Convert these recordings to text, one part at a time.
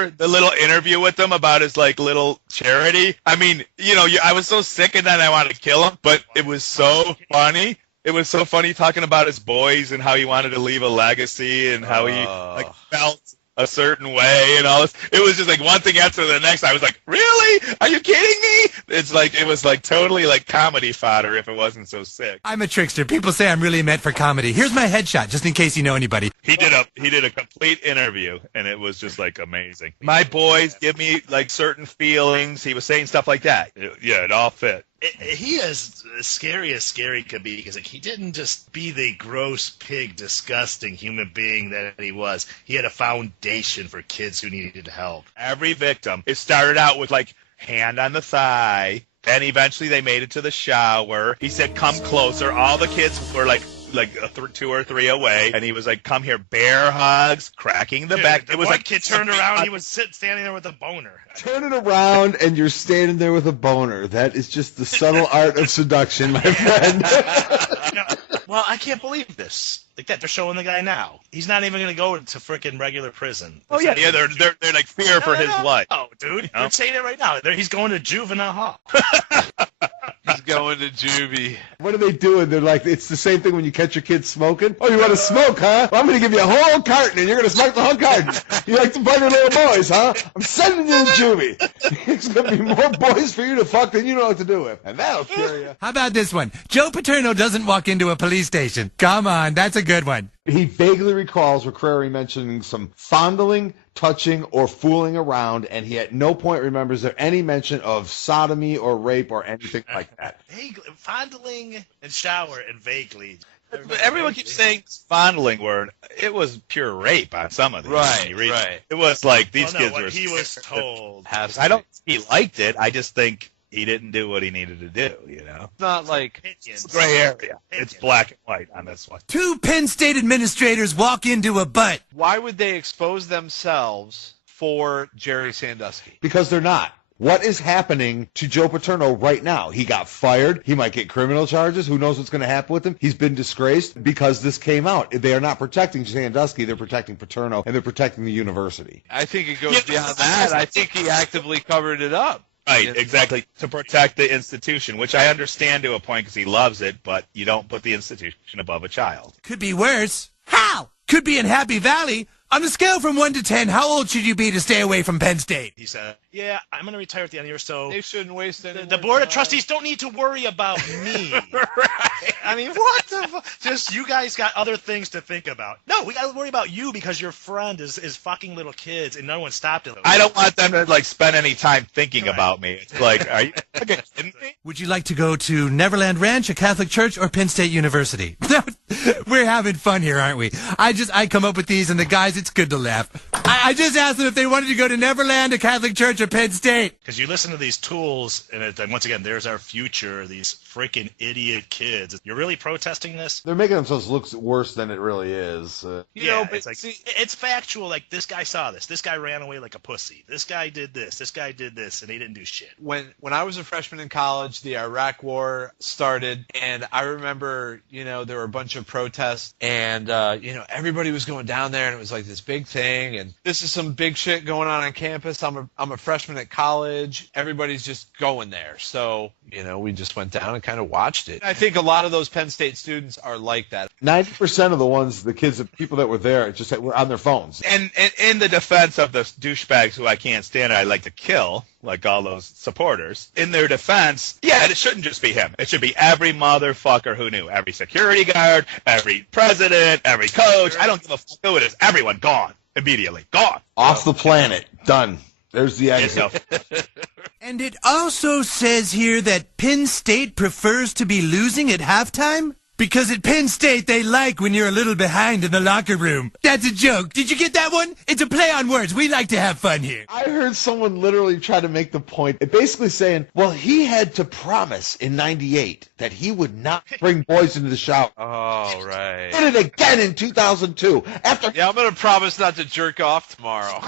hear the little interview with him about his like little charity? I mean, I was so sick and then I wanted to kill him, but it was so funny. It was so funny talking about his boys and how he wanted to leave a legacy and how he like felt a certain way and all this. It was just like one thing after the next. I was like, really? Are you kidding me? It was like totally like comedy fodder if it wasn't so sick. I'm a trickster. People say I'm really meant for comedy. Here's my headshot, just in case you know anybody. He did a complete interview, and it was just like amazing. My boys give me like certain feelings. He was saying stuff like that. It all fit. He is as scary could be, because he didn't just be the gross, pig, disgusting human being that he was. He had a foundation for kids who needed help. Every victim, it started out with like hand on the thigh, and eventually they made it to the shower. He said, "Come closer." All the kids were like 2 or 3 away, and he was like, "Come here," bear hugs, cracking the back. It was like kid turned around, he was standing there with a boner. Turn it around, and you're standing there with a boner. That is just the subtle art of seduction, my friend. Well, I can't believe this. Like that, they're showing the guy now. He's not even going to go to freaking regular prison. Oh yeah, they're like fear for his life. Oh, dude, they're saying it right now. He's going to juvenile hall. He's going to juvie. What are they doing? They're like, it's the same thing when you catch your kids smoking. Oh, you want to smoke, huh? Well, I'm going to give you a whole carton, and you're going to smoke the whole carton. You like to bugger little boys, huh? I'm sending you to juvie. There's going to be more boys for you to fuck than you know what to do with, and that'll cure you. How about this one? Joe Paterno doesn't walk into a police station. Come on, that's a good one. He vaguely recalls McCrary mentioning some fondling, touching, or fooling around, and he at no point remembers there any mention of sodomy or rape or anything like that. Fondling and shower and vaguely. But everyone keeps saying fondling word. It was pure rape on some of these. Right. It was like these kids were. He was told. I don't think he liked it. I just think he didn't do what he needed to do, It's not like it's gray area. It's black and white on this one. 2 Penn State administrators walk into a butt. Why would they expose themselves for Jerry Sandusky? Because they're not. What is happening to Joe Paterno right now? He got fired. He might get criminal charges. Who knows what's going to happen with him? He's been disgraced because this came out. They are not protecting Sandusky. They're protecting Paterno, and they're protecting the university. I think it goes beyond that. I think he actively covered it up. Right, exactly, to protect the institution, which I understand to a point because he loves it, but you don't put the institution above a child. Could be worse. How? Could be in Happy Valley. On a scale from 1 to 10, how old should you be to stay away from Penn State? He said, "Yeah, I'm going to retire at the end of the year, so They shouldn't waste any the board of trustees don't need to worry about me." Right. I mean, what the fuck? Just you guys got other things to think about. No, we got to worry about you because your friend is fucking little kids and no one stopped it. I don't want them to like spend any time thinking about me. It's like, are you fucking kidding me? Would you like to go to Neverland Ranch, a Catholic church, or Penn State University? We're having fun here, aren't we? I come up with these, and the guys, it's good to laugh. I just asked them if they wanted to go to Neverland, a Catholic church, or Penn State. Because you listen to these tools, and once again, there's our future, these freaking idiot kids. You're really protesting this? They're making themselves look worse than it really is. It's factual. Like, this guy saw this. This guy ran away like a pussy. This guy did this. This guy did this, and he didn't do shit. When I was a freshman in college, the Iraq War started, and I remember, there were a bunch of protests, and, everybody was going down there, and it was like this big thing, and this is some big shit going on campus. I'm a freshman at college. Everybody's just going there. So, we just went down and kind of watched it. I think a lot of those Penn State students are like that. 90% of the people that were there just were on their phones. And in the defense of the douchebags who I can't stand, I like to kill, like all those supporters, in their defense, it shouldn't just be him. It should be every motherfucker who knew. Every security guard, every president, every coach. I don't give a fuck who it is. Everyone gone. Immediately. Gone. Off the planet. Done. There's the exit. And it also says here that Penn State prefers to be losing at halftime? Because at Penn State, they like when you're a little behind in the locker room. That's a joke. Did you get that one? It's a play on words. We like to have fun here. I heard someone literally try to make the point, basically saying, well, he had to promise in 98 that he would not bring boys into the shower. Oh, right. Did it again in 2002. I'm going to promise not to jerk off tomorrow.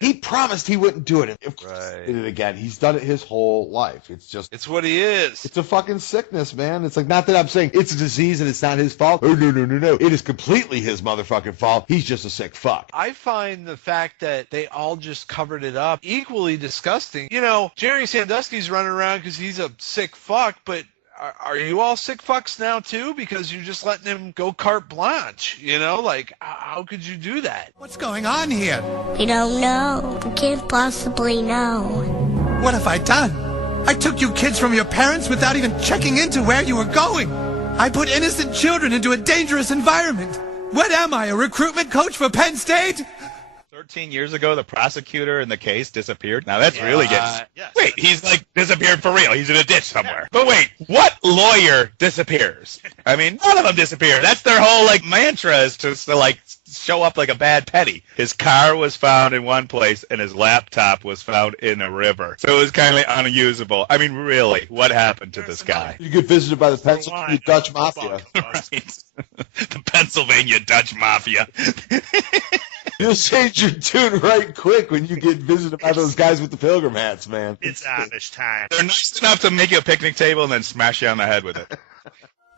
He promised he wouldn't do it. Right. He did it again. He's done it his whole life. It's what he is. It's a fucking sickness, man. It's like, not that I'm saying it's a disease and it's not his fault. Oh, no. It is completely his motherfucking fault. He's just a sick fuck. I find the fact that they all just covered it up equally disgusting. You know, Jerry Sandusky's running around because he's a sick fuck, but are you all sick fucks now too? Because you're just letting him go carte blanche, you know? Like, how could you do that? What's going on here? We don't know. We can't possibly know. What have I done? I took you kids from your parents without even checking into where you were going. I put innocent children into a dangerous environment. What am I, a recruitment coach for Penn State? 13 years ago, the prosecutor in the case disappeared. Now that's really getting... Yes. Wait, he's like disappeared for real. He's in a ditch somewhere. But wait, what lawyer disappears? I mean, none of them disappear. That's their whole like mantra, is to like show up like a bad petty. His car was found in one place and his laptop was found in a river. So it was kind of unusable. I mean, really, what happened to this guy? You get visited by the Pennsylvania Dutch Mafia. Right. The Pennsylvania Dutch Mafia. You'll change your tune right quick when you get visited by those guys with the pilgrim hats, man. It's Amish time. They're nice enough to make you a picnic table and then smash you on the head with it.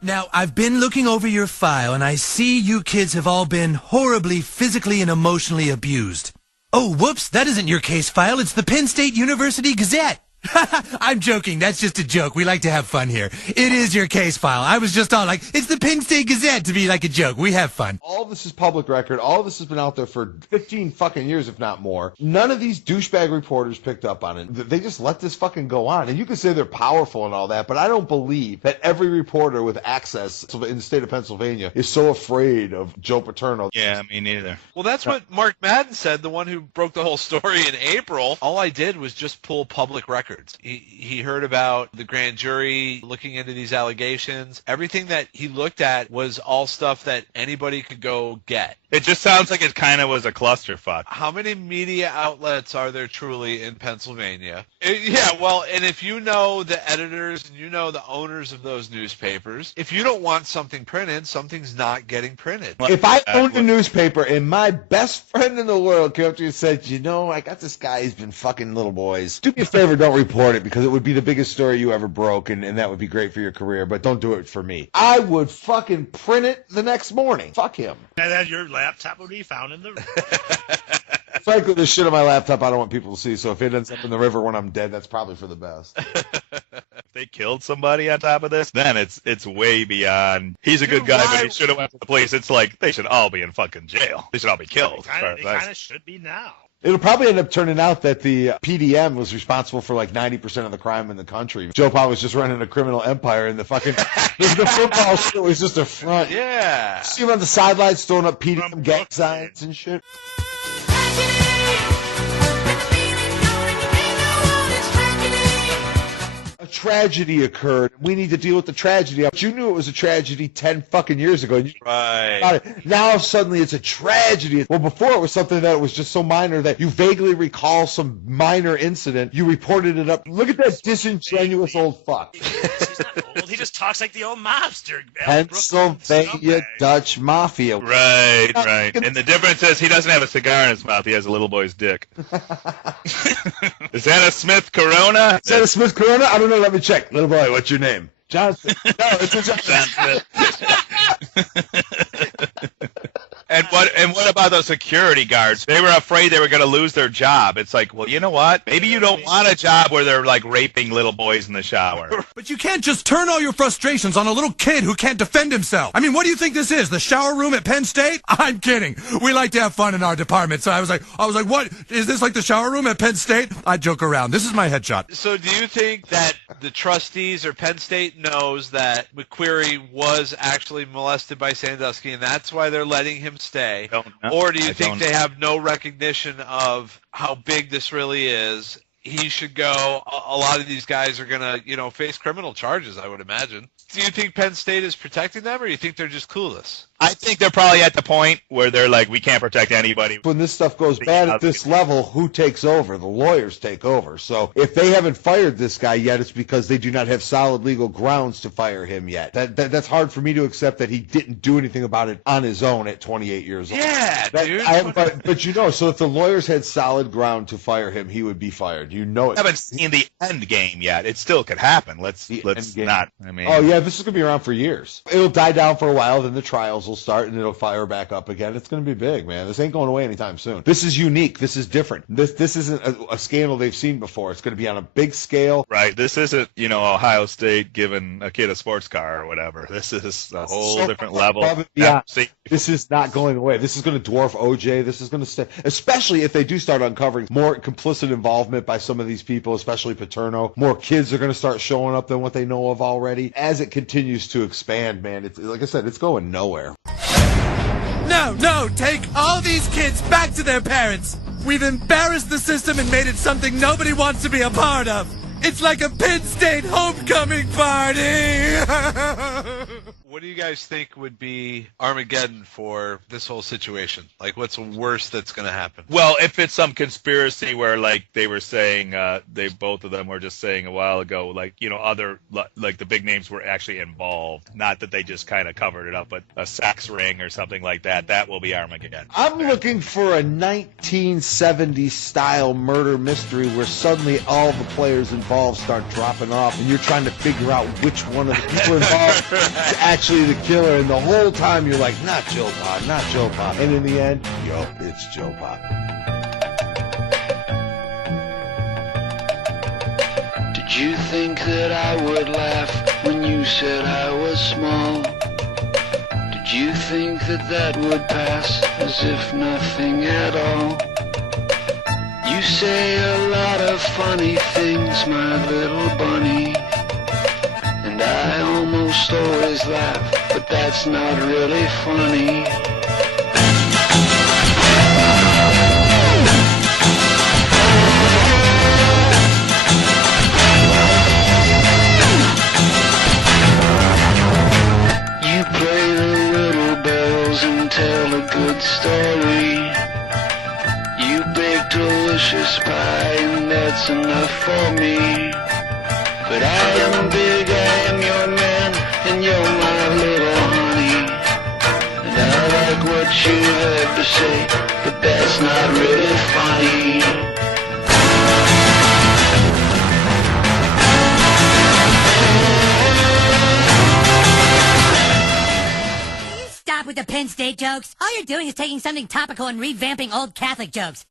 Now, I've been looking over your file, and I see you kids have all been horribly physically and emotionally abused. Oh, whoops, that isn't your case file. It's the Penn State University Gazette. I'm joking. That's just a joke. We like to have fun here. It is your case file. I was just all like, it's the Penn State Gazette, to be like a joke. We have fun. All this is public record. All this has been out there for 15 fucking years, if not more. None of these douchebag reporters picked up on it. They just let this fucking go on. And you can say they're powerful and all that, but I don't believe that every reporter with access in the state of Pennsylvania is so afraid of Joe Paterno. Yeah, me neither. Well, that's what Mark Madden said, the one who broke the whole story in April. All I did was just pull public records. He heard about the grand jury looking into these allegations. Everything that he looked at was all stuff that anybody could go get. It just sounds like it kind of was a clusterfuck. How many media outlets are there truly in Pennsylvania? Yeah, well, and if you know the editors and you know the owners of those newspapers, if you don't want something printed, something's not getting printed. If I owned a newspaper and my best friend in the world came up to you and said, you know, I got this guy who's been fucking little boys. Do me a favor, don't report it, because it would be the biggest story you ever broke, and that would be great for your career, but don't do it for me. I would fucking print it the next morning. Fuck him. And then your laptop would be found in the Frankly, the shit on my laptop I don't want people to see, so if it ends up in the river when I'm dead, that's probably for the best. If they killed somebody on top of this, then it's way beyond. He's a good guy, but he should have went to the police. It's like they should all be in fucking jail. They should all be killed. They kind of should be now. It'll probably end up turning out that the PDM was responsible for like 90% of the crime in the country. Joe Pa was just running a criminal empire, and the fucking the football shit was just a front. Yeah. See him on the sidelines throwing up PDM gang signs and shit. A tragedy occurred. We need to deal with the tragedy. But you knew it was a tragedy 10 fucking years ago. Right. Now suddenly it's a tragedy. Well, before it was something that was just so minor that you vaguely recall some minor incident. You reported it up. Look at that disingenuous old fuck. He's not old. He just talks like the old mobster. Pennsylvania Dutch Mafia. Right. And the difference is he doesn't have a cigar in his mouth. He has a little boy's dick. Is that a Smith Corona? Is that a Smith Corona? I don't know. Let me check. Little boy, what's your name? Johnson. No, it's a Johnson. And what about those security guards? They were afraid they were going to lose their job. It's like, well, you know what? Maybe you don't want a job where they're like raping little boys in the shower. But you can't just turn all your frustrations on a little kid who can't defend himself. I mean, what do you think this is? The shower room at Penn State? I'm kidding. We like to have fun in our department. So I was like, what? Is this like the shower room at Penn State? I joke around. This is my headshot. So do you think that the trustees or Penn State knows that McQuarrie was actually molested by Sandusky, and that's why they're letting him stay? Or do you think they have no recognition of how big this really is? He should go. A lot of these guys are going to, face criminal charges, I would imagine. Do you think Penn State is protecting them, or do you think they're just clueless? I think they're probably at the point where they're like, we can't protect anybody. When this stuff goes bad at this level, who takes over? The lawyers take over. So if they haven't fired this guy yet, it's because they do not have solid legal grounds to fire him yet. That's hard for me to accept that he didn't do anything about it on his own at 28 years old. Yeah, dude. But you know, so if the lawyers had solid ground to fire him, he would be fired. You know it. I haven't seen the end game yet. It still could happen. Let's not. I mean, oh yeah, this is gonna be around for years. It'll die down for a while, then the trials will start, and it'll fire back up again. It's gonna be big, man. This ain't going away anytime soon. This is unique. This is different. This isn't a scandal they've seen before. It's gonna be on a big scale. Right. This isn't, Ohio State giving a kid a sports car or whatever. This is a whole different level. Yeah. This is not going away. This is going to dwarf OJ. This is going to stay, especially if they do start uncovering more complicit involvement by some of these people, especially Paterno. More kids are going to start showing up than what they know of already. As it continues to expand, man, it's, like I said, it's going nowhere. No, take all these kids back to their parents. We've embarrassed the system and made it something nobody wants to be a part of. It's like a Penn State homecoming party. What do you guys think would be Armageddon for this whole situation? Like, what's the worst that's going to happen? Well, if it's some conspiracy where, like, they were saying, both of them were just saying a while ago, like, other, like, the big names were actually involved. Not that they just kind of covered it up, but a sex ring or something like that. That will be Armageddon. I'm looking for a 1970s style murder mystery where suddenly all the players involved start dropping off, and you're trying to figure out which one of the people involved is actually the killer, and the whole time you're like, not Joe Pop, not Joe Pop. And in the end, it's Joe Pop. Did you think that I would laugh when you said I was small? Did you think that would pass as if nothing at all? You say a lot of funny things, my little bunny, and I almost always laugh, but that's not really funny. You play the little bells and tell a good story. You bake delicious pie and that's enough for me. But I am big, I am your man, and you're my little honey. And I like what you have to say, but that's not really funny. Stop with the Penn State jokes. All you're doing is taking something topical and revamping old Catholic jokes.